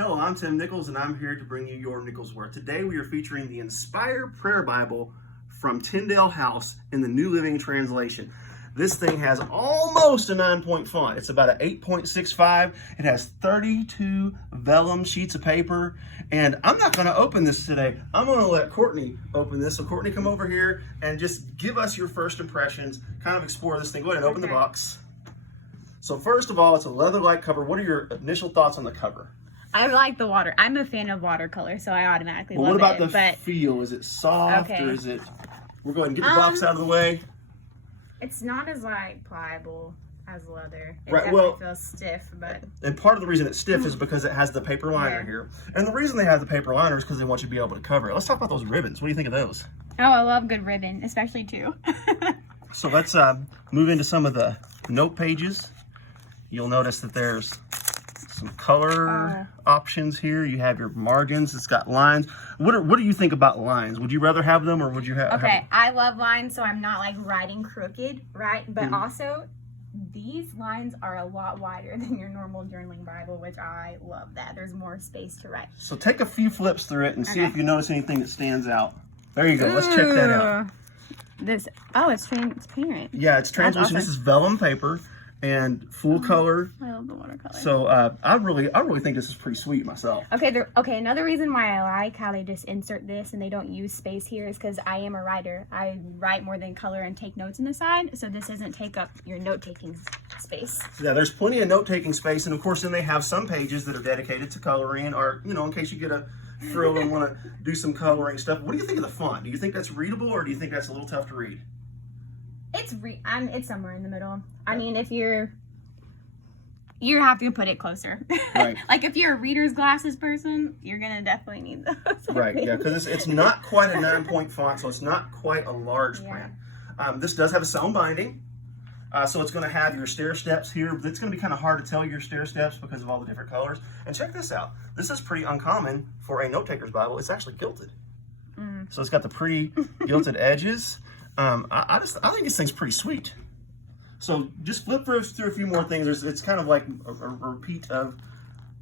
Hello, I'm Tim Nichols, and I'm here to bring you your Nichols Word. Today we are featuring the Inspired Prayer Bible from Tyndale House in the New Living Translation. This thing has almost a 9-point font. It's about an 8.65. It has 32 vellum sheets of paper, and I'm not going to open this today. I'm going to let Courtney open this. So Courtney, come over here and just give us your first impressions, kind of explore this thing. Go ahead and open the box. So first of all, it's a leather-like cover. What are your initial thoughts on the cover? I like the water. I'm a fan of watercolor, so I automatically love it. What about the feel? Is it soft or is it... We'll go ahead and get the box out of the way. It's not as pliable as leather. It right, definitely feels stiff, but... And part of the reason it's stiff is because it has the paper liner here. And the reason they have the paper liner is because they want you to be able to cover it. Let's talk about those ribbons. What do you think of those? Oh, I love good ribbon, especially two. So let's move into some of the note pages. You'll notice that there's some color options here. You have your margins. It's got lines. What do you think about lines? Would you rather have them, or would you have? Okay, I love lines, so I'm not like writing crooked, right? But also, these lines are a lot wider than your normal journaling Bible, which I love that. There's more space to write. So take a few flips through it and see if you notice anything that stands out. There you go. Let's check that out. It's transparent. Yeah, it's translucent. Awesome. This is vellum paper and full color. I love the watercolor. So I really think this is pretty sweet myself. Okay, another reason why I like how they just insert this and they don't use space here is because I am a writer. I write more than color and take notes in the side, so this doesn't take up your note-taking space. Yeah, there's plenty of note-taking space, and of course then they have some pages that are dedicated to coloring, or in case you get a thrill and want to do some coloring stuff. What do you think of the font? Do you think that's readable, or do you think that's a little tough to read? It's somewhere in the middle. I mean, if you have to put it closer. Right. Like if you're a reader's glasses person, you're gonna definitely need those. Right. Yeah, because it's not quite a 9-point font, so it's not quite a large print. This does have a sewn binding, so it's going to have your stair steps here. It's going to be kind of hard to tell your stair steps because of all the different colors. And check this out. This is pretty uncommon for a note-taker's Bible. It's actually gilded. So it's got the pretty gilded edges. I think this thing's pretty sweet. So just flip through a few more things. It's kind of like a repeat of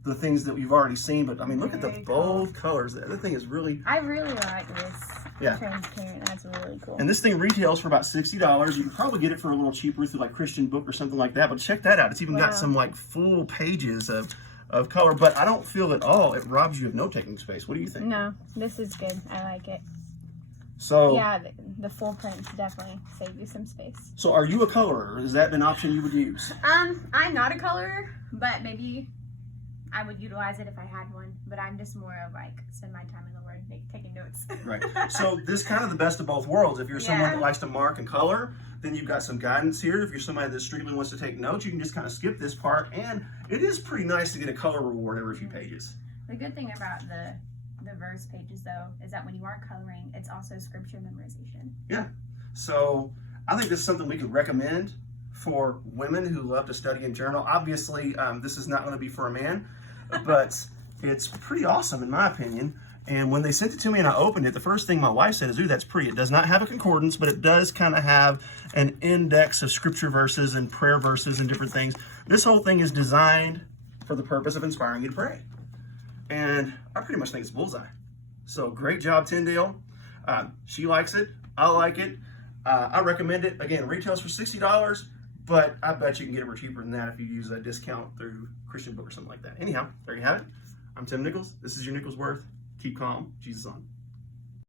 the things that we've already seen, but I mean, look at the bold colors. The thing is really... I really like this. Yeah. Transparent. That's really cool. And this thing retails for about $60. You can probably get it for a little cheaper through like Christian Book or something like that. But check that out. It's even got some like full pages of color. But I don't feel at all it robs you of note-taking space. What do you think? No, this is good. I like it. So yeah, the full prints definitely save you some space. So are you a colorer? Is that an option you would use? I'm not a colorer, but maybe I would utilize it if I had one. But I'm just more of like spend my time in the Word taking notes. Right. So this kind of the best of both worlds. If you're someone that likes to mark and color, then you've got some guidance here. If you're somebody that strictly wants to take notes, you can just kind of skip this part. And it is pretty nice to get a color reward every few pages. The good thing about the verse pages though is that when you are coloring, it's also scripture memorization. Yeah. So I think this is something we could recommend for women who love to study and journal. Obviously, this is not going to be for a man, but it's pretty awesome in my opinion. And when they sent it to me and I opened it, the first thing my wife said is, ooh, that's pretty. It does not have a concordance, but it does kind of have an index of scripture verses and prayer verses and different things. This whole thing is designed for the purpose of inspiring you to pray. And I pretty much think it's bullseye. So great job, Tyndale. She likes it. I like it. I recommend it. Again, retails for $60, but I bet you can get it for cheaper than that if you use a discount through Christian Book or something like that. Anyhow, there you have it. I'm Tim Nichols. This is your Nichols Worth. Keep calm. Jesus on.